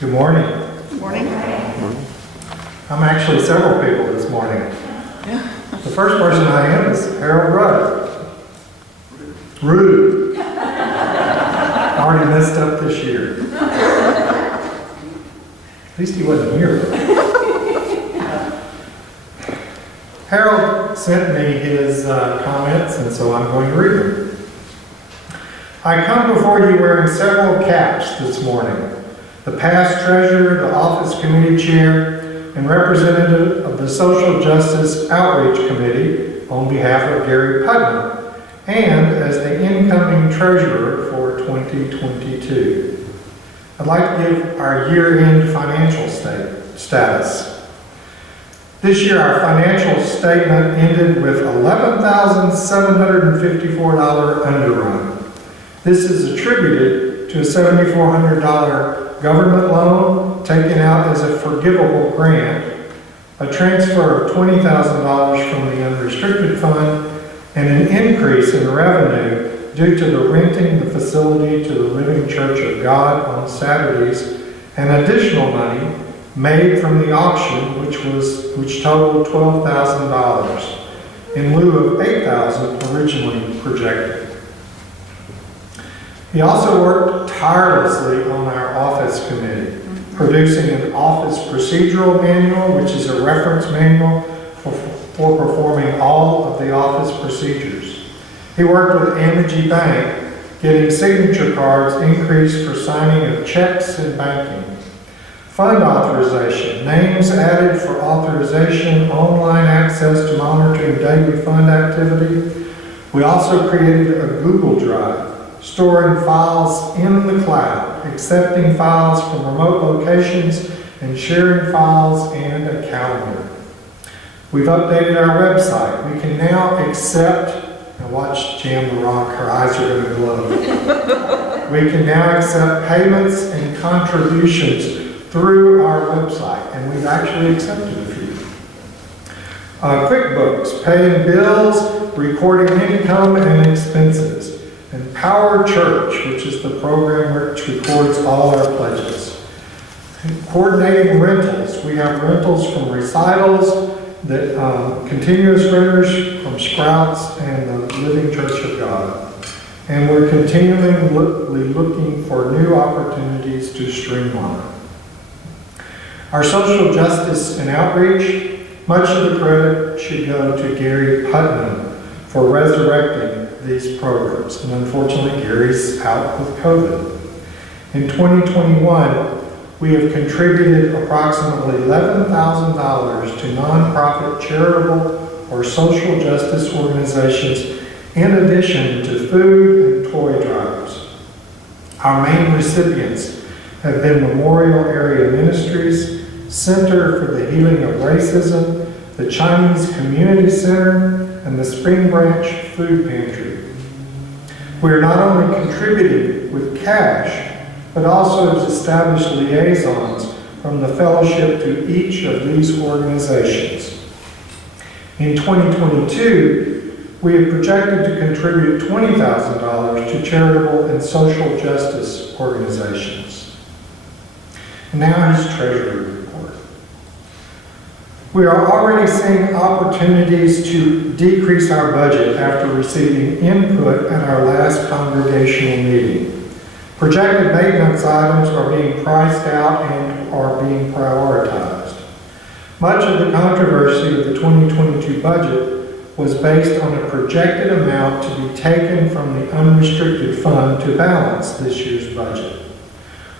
Good morning. Good morning. I'm actually several people this morning. The first person I am is Harold Rudd. Rude. Already messed up this year. At least he wasn't here. Harold sent me his comments, and so I'm going to read them. I come before you wearing several caps this morning. The past treasurer, the office committee chair, and representative of the Social Justice Outreach Committee on behalf of Gary Putnam, and as the incoming treasurer for 2022. I'd like to give our year-end financial status. This year, our financial statement ended with $11,754 underrun. This is attributed to a $7,400 government loan taken out as a forgivable grant, a transfer of $20,000 from the unrestricted fund, and an increase in revenue due to the renting the facility to the Living Church of God on Saturdays, and additional money made from the auction, which totaled $12,000 in lieu of $8,000 originally projected. He also worked tirelessly on our office committee, producing an office procedural manual, which is a reference manual for performing all of the office procedures. He worked with Amity Bank, getting signature cards increased for signing of checks and banking. Fund authorization, names added for authorization, online access to monitoring daily fund activity. We also created a Google Drive, storing files in the cloud, accepting files from remote locations, and sharing files and a calendar. We've updated our website. We can now accept, now watch Jan the Rock, her eyes are going to glow. We can now accept payments and contributions through our website, and we've actually accepted a few. QuickBooks, paying bills, recording income and expenses. And Power Church, which is the program which records all our pledges. Coordinating rentals. We have rentals from recitals, that continuous renters from Sprouts and the Living Church of God. And we're continually looking for new opportunities to streamline. Our social justice and outreach, much of the credit should go to Gary Putnam for resurrecting these programs. And unfortunately, Gary's out with COVID. In 2021, we have contributed approximately $11,000 to nonprofit, charitable, or social justice organizations, in addition to food and toy drives. Our main recipients have been Memorial Area Ministries, Center for the Healing of Racism, the Chinese Community Center, and the Spring Branch Food Pantry. We are not only contributing with cash, but also have established liaisons from the fellowship to each of these organizations. In 2022, we have projected to contribute $20,000 to charitable and social justice organizations. And now his Treasury Report. We are already seeing opportunities to decrease our budget after receiving input at our last congregational meeting. Projected maintenance items are being priced out and are being prioritized. Much of the controversy of the 2022 budget was based on a projected amount to be taken from the unrestricted fund to balance this year's budget.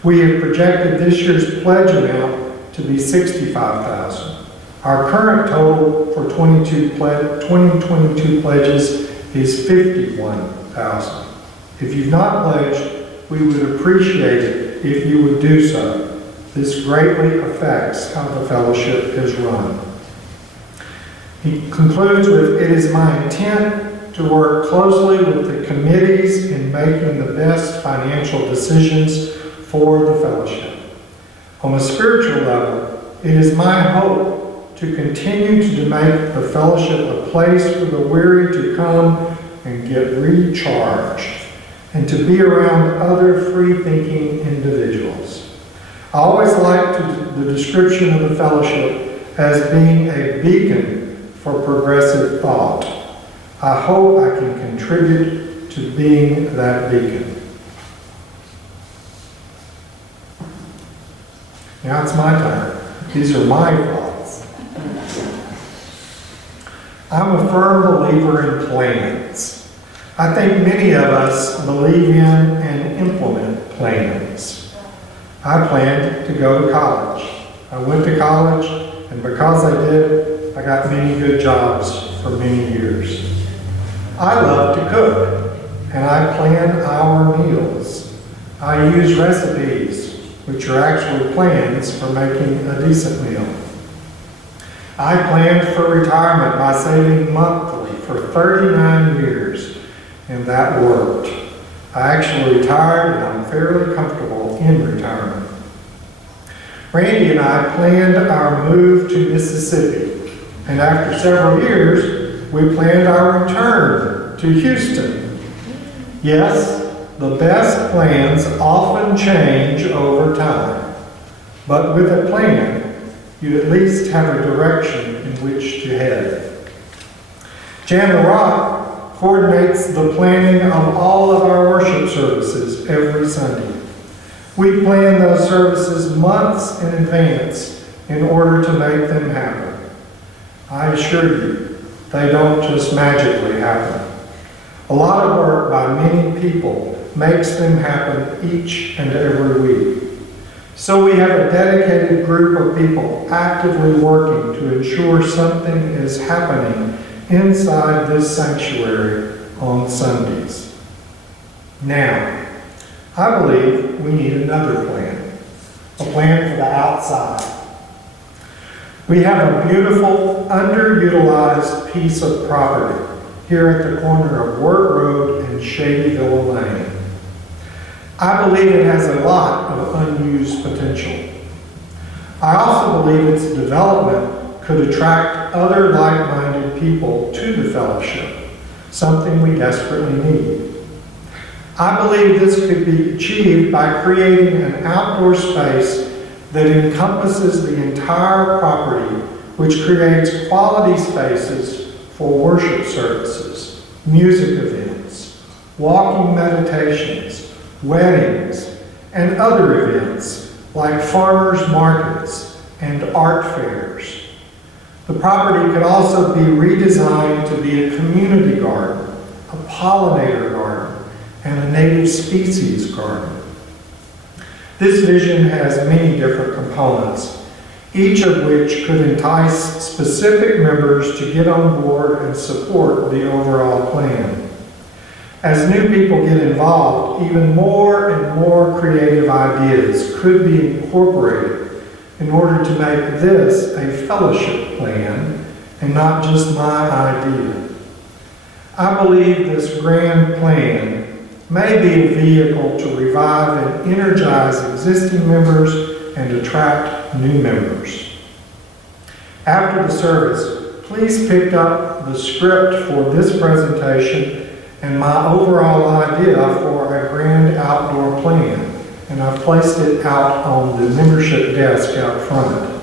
We have projected this year's pledge amount to be $65,000. Our current total for 2022 pledges is $51,000. If you've not pledged, we would appreciate it if you would do so. This greatly affects how the fellowship is run. He concludes with, "It is my intent to work closely with the committees in making the best financial decisions for the fellowship. On a spiritual level, it is my hope to continue to make the fellowship a place for the weary to come and get recharged, and to be around other free-thinking individuals. I always liked the description of the fellowship as being a beacon for progressive thought. I hope I can contribute to being that beacon. Now it's my turn. These are my thoughts. I'm a firm believer in plans. I think many of us believe in and implement plans. I planned to go to college. I went to college, and because I did, I got many good jobs for many years. I love to cook, and I plan our meals. I use recipes, which are actually plans for making a decent meal. I planned for retirement by saving monthly for 39 years, and that worked. I actually retired, and I'm fairly comfortable in retirement. Randy and I planned our move to Mississippi, and after several years, we planned our return to Houston. Yes, the best plans often change over time, but with a plan, you at least have a direction in which to head. Jan the Rock coordinates the planning of all of our worship services every Sunday. We plan those services months in advance in order to make them happen. I assure you, they don't just magically happen. A lot of work by many people makes them happen each and every week. So we have a dedicated group of people actively working to ensure something is happening inside this sanctuary on Sundays. Now, I believe we need another plan, a plan for the outside. We have a beautiful, underutilized piece of property here at the corner of Wirt Road and Shadyville Lane. I believe it has a lot of unused potential. I also believe its development could attract other like-minded people to the fellowship, something we desperately need. I believe this could be achieved by creating an outdoor space that encompasses the entire property, which creates quality spaces for worship services, music events, walking meditations, weddings, and other events like farmers markets and art fairs. The property could also be redesigned to be a community garden, a pollinator garden, and a native species garden. This vision has many different components, each of which could entice specific members to get on board and support the overall plan. As new people get involved, even more and more creative ideas could be incorporated in order to make this a fellowship plan and not just my idea. I believe this grand plan may be a vehicle to revive and energize existing members and attract new members. After the service, please pick up the script for this presentation and my overall idea for a grand outdoor plan, and I've placed it out on the membership desk out front.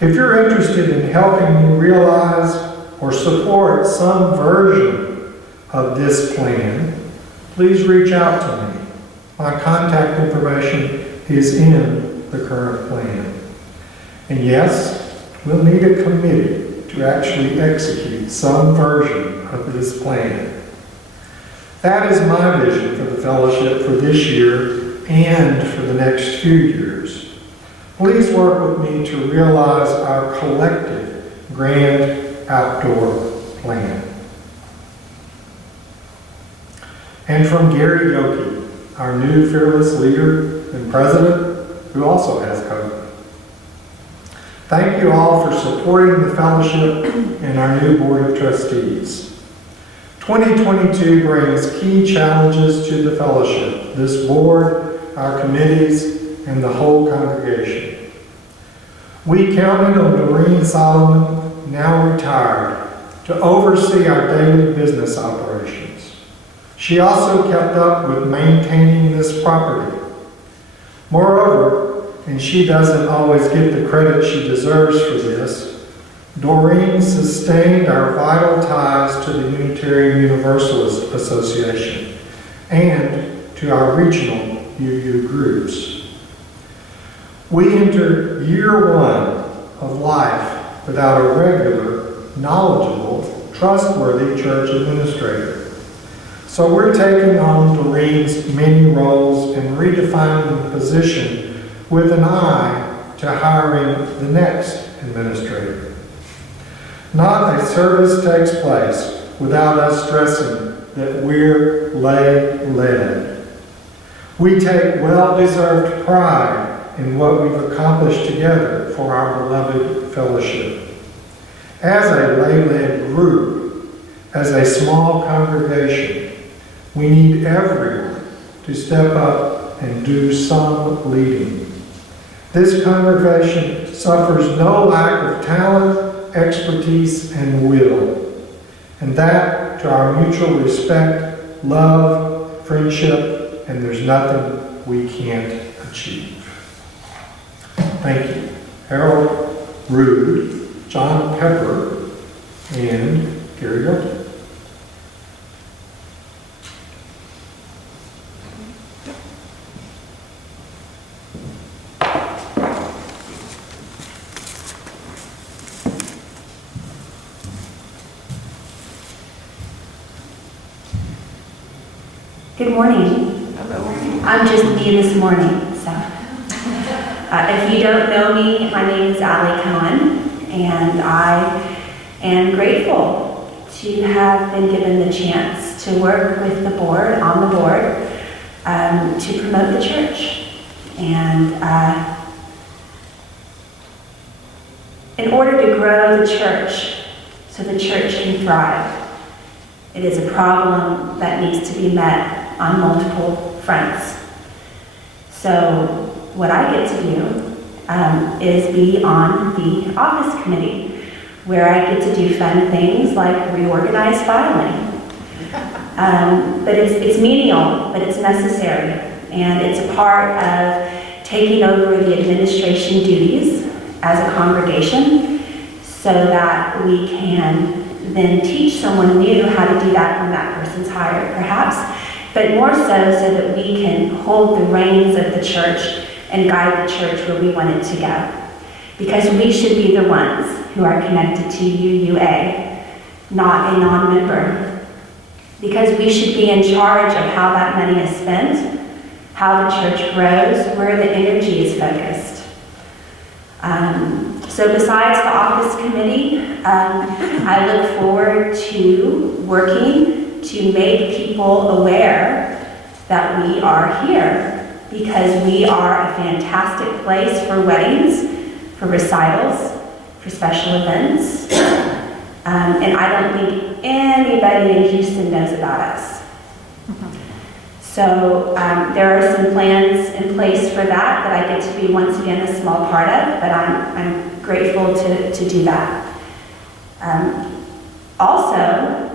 If you're interested in helping me realize or support some version of this plan, please reach out to me. My contact information is in the current plan. And yes, we'll need a committee to actually execute some version of this plan. That is my vision for the fellowship for this year and for the next few years. Please work with me to realize our collective grand outdoor plan. And from Gary Yoki, our new fearless leader and president, who also has COVID. Thank you all for supporting the fellowship and our new board of trustees. 2022 brings key challenges to the fellowship, this board, our committees, and the whole congregation. We counted on Doreen Solomon, now retired, to oversee our daily business operations. She also kept up with maintaining this property. Moreover, and she doesn't always get the credit she deserves for this, Doreen sustained our vital ties to the Unitarian Universalist Association and to our regional UU groups. We entered year one of life without a regular, knowledgeable, trustworthy church administrator. So we're taking on Doreen's many roles and redefining the position with an eye to hiring the next administrator. Not a service takes place without us stressing that we're lay-led. We take well-deserved pride in what we've accomplished together for our beloved fellowship. As a lay-led group, as a small congregation, we need everyone to step up and do some leading. This congregation suffers no lack of talent, expertise, and will. And that to our mutual respect, love, friendship, and there's nothing we can't achieve. Thank you. Harold Rude, John Pepper, and Gary Hilton. Good morning. I'm just me this morning, so. If you don't know me, my name is Allie Cohen, and I am grateful to have been given the chance to work with the board, on the board, to promote the church. And in order to grow the church so the church can thrive, it is a problem that needs to be met on multiple fronts. So what I get to do is be on the office committee, where I get to do fun things like reorganize filing. But it's menial, but it's necessary. And it's a part of taking over the administration duties as a congregation so that we can then teach someone new how to do that when that person's hired, perhaps. But more so that we can hold the reins of the church and guide the church where we want it to go. Because we should be the ones who are connected to UUA, not a non-member. Because we should be in charge of how that money is spent, how the church grows, where the energy is focused. So besides the office committee, I look forward to working to make people aware that we are here, because we are a fantastic place for weddings, for recitals, for special events. And I don't think anybody in Houston knows about us. So there are some plans in place for that I get to be once again a small part of, but I'm grateful to do that. Also,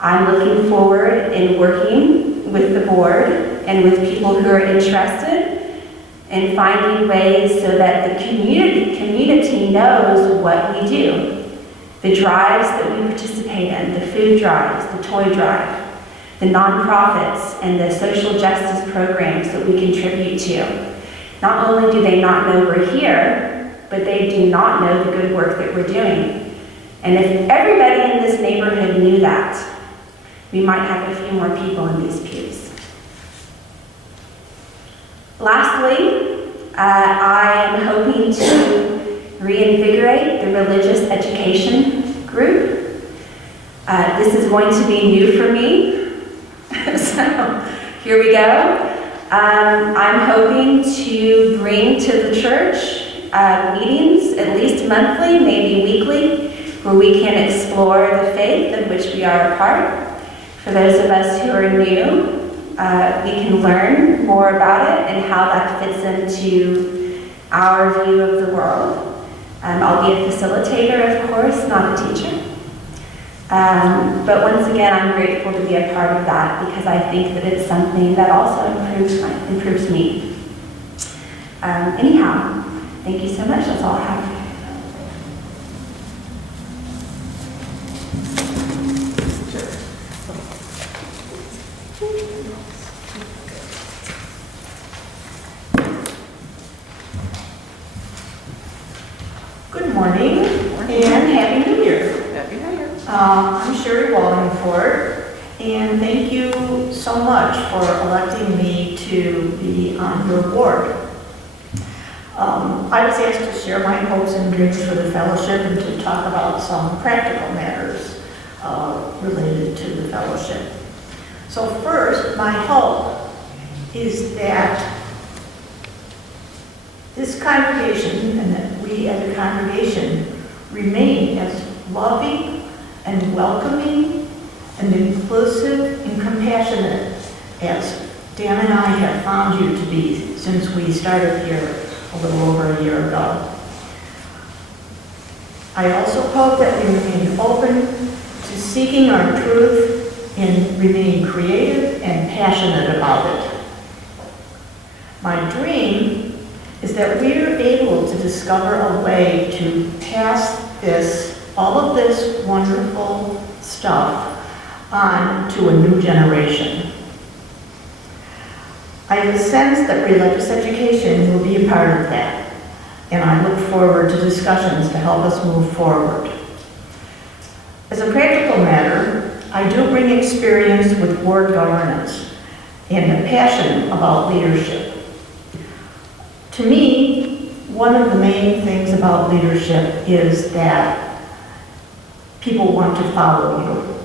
I'm looking forward in working with the board and with people who are interested in finding ways so that the community knows what we do. The drives that we participate in, the food drives, the toy drive, the nonprofits and the social justice programs that we contribute to. Not only do they not know we're here, but they do not know the good work that we're doing. And if everybody in this neighborhood knew that, we might have a few more people in these pews. Lastly, I am hoping to reinvigorate the religious education group. This is going to be new for me. So here we go. I'm hoping to bring to the church meetings, at least monthly, maybe weekly, where we can explore the faith of which we are a part. For those of us who are new, we can learn more about it and how that fits into our view of the world. I'll be a facilitator, of course, not a teacher. But once again, I'm grateful to be a part of that because I think that it's something that also improves me. Anyhow, thank you so much. That's all I have. Good morning and Happy New Year. Happy New Year. I'm Sherry Wallingford, and thank you so much for electing me to be on your board. I was asked to share my hopes and dreams for the fellowship and to talk about some practical matters related to the fellowship. So first, my hope is that this congregation and that we as a congregation remain as loving and welcoming and inclusive and compassionate as Dan and I have found you to be since we started here a little over a year ago. I also hope that we remain open to seeking our truth and remain creative and passionate about it. My dream is that we are able to discover a way to pass all of this wonderful stuff on to a new generation. I have a sense that religious education will be a part of that, and I look forward to discussions to help us move forward. As a practical matter, I do bring experience with board governance and a passion about leadership. To me, one of the main things about leadership is that people want to follow you.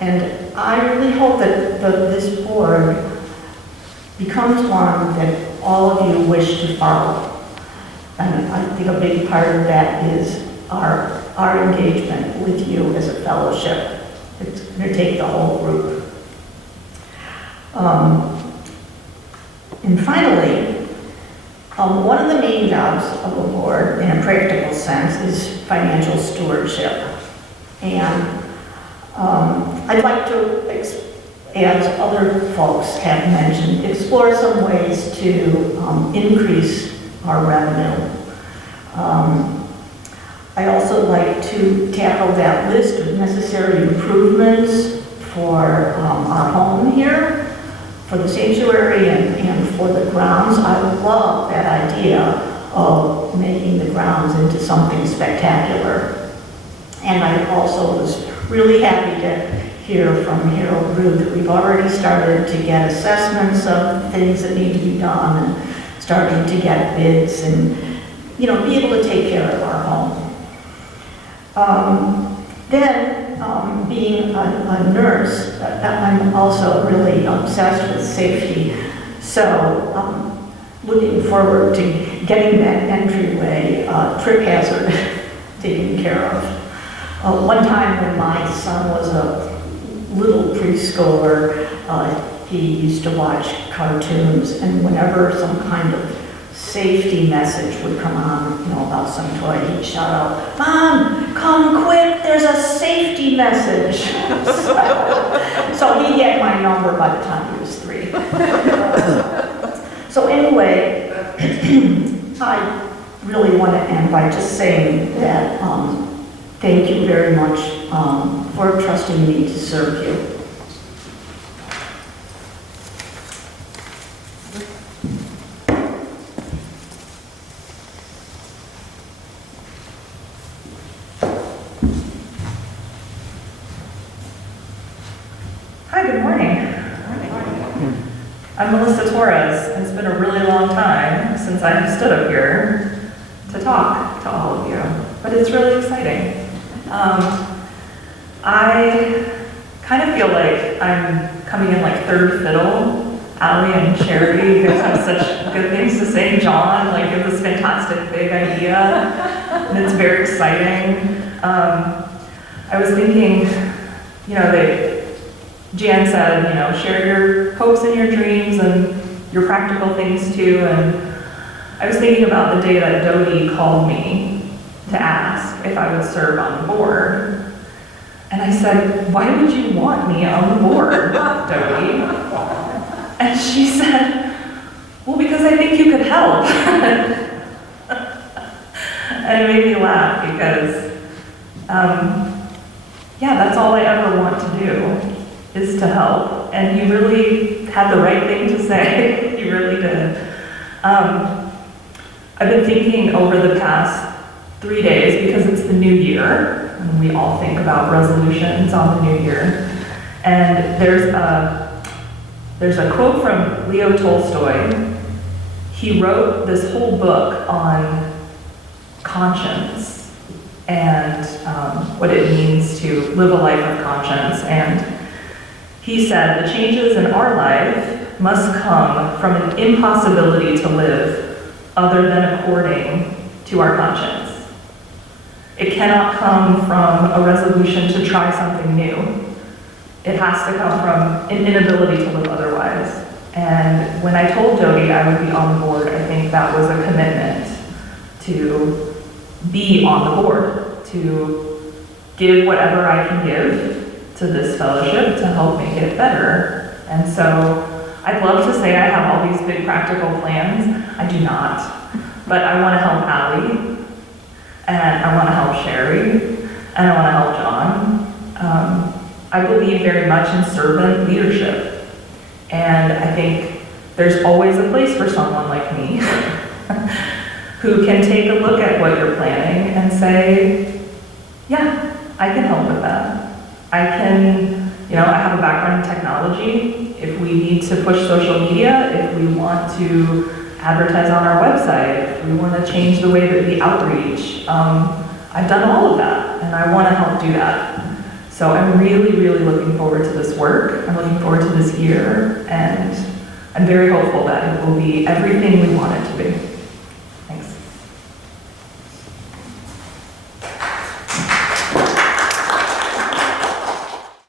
And I really hope that this board becomes one that all of you wish to follow. And I think a big part of that is our engagement with you as a fellowship. It's going to take the whole group. And finally, one of the main jobs of a board, in a practical sense, is financial stewardship. And I'd like to, as other folks have mentioned, explore some ways to increase our revenue. I also like to tackle that list of necessary improvements for our home here, for the sanctuary and for the grounds. I love that idea of making the grounds into something spectacular. And I also was really happy to hear from Harold Rude that we've already started to get assessments of things that need to be done and starting to get bids and, be able to take care of our home. Being a nurse, I'm also really obsessed with safety. So I'm looking forward to getting that entryway trip hazard taken care of. One time when my son was a little preschooler, he used to watch cartoons, and whenever some kind of safety message would come on, about some toy, he'd shout out, "Mom, come quick, there's a safety message." So he had my number by the time he was 3. So anyway, I really want to end by just saying that thank you very much for trusting me to serve you. Hi, good morning. I'm Melissa Torres, and it's been a really long time since I have stood up here to talk to all of you, but it's really exciting. I kind of feel like I'm coming in like third fiddle. Allie and Sherry, you guys have such good things to say. John, like, you have this fantastic big idea, and it's very exciting. I was thinking, Jan said, share your hopes and your dreams and your practical things too. And I was thinking about the day that Dodie called me to ask if I would serve on the board. And I said, "Why would you want me on the board, Dodie?" And she said, well, because I think you could help. And it made me laugh because, yeah, that's all I ever want to do, is to help. And you really had the right thing to say. You really did. I've been thinking over the past 3 days, because it's the new year, and we all think about resolutions on the new year. And there's a quote from Leo Tolstoy. He wrote this whole book on conscience and what it means to live a life of conscience. And he said, the changes in our life must come from an impossibility to live other than according to our conscience. It cannot come from a resolution to try something new. It has to come from an inability to live otherwise. And when I told Jody I would be on the board, I think that was a commitment to be on the board, to give whatever I can give to this fellowship to help make it better. And so I'd love to say I have all these big practical plans. I do not. But I want to help Allie, and I want to help Sherry, and I want to help John. I believe very much in servant leadership. And I think there's always a place for someone like me who can take a look at what you're planning and say, yeah, I can help with that. I can, I have a background in technology. If we need to push social media, if we want to advertise on our website, if we want to change the way that we outreach, I've done all of that, and I want to help do that. So I'm really, really looking forward to this work. I'm looking forward to this year, and I'm very hopeful that it will be everything we want it to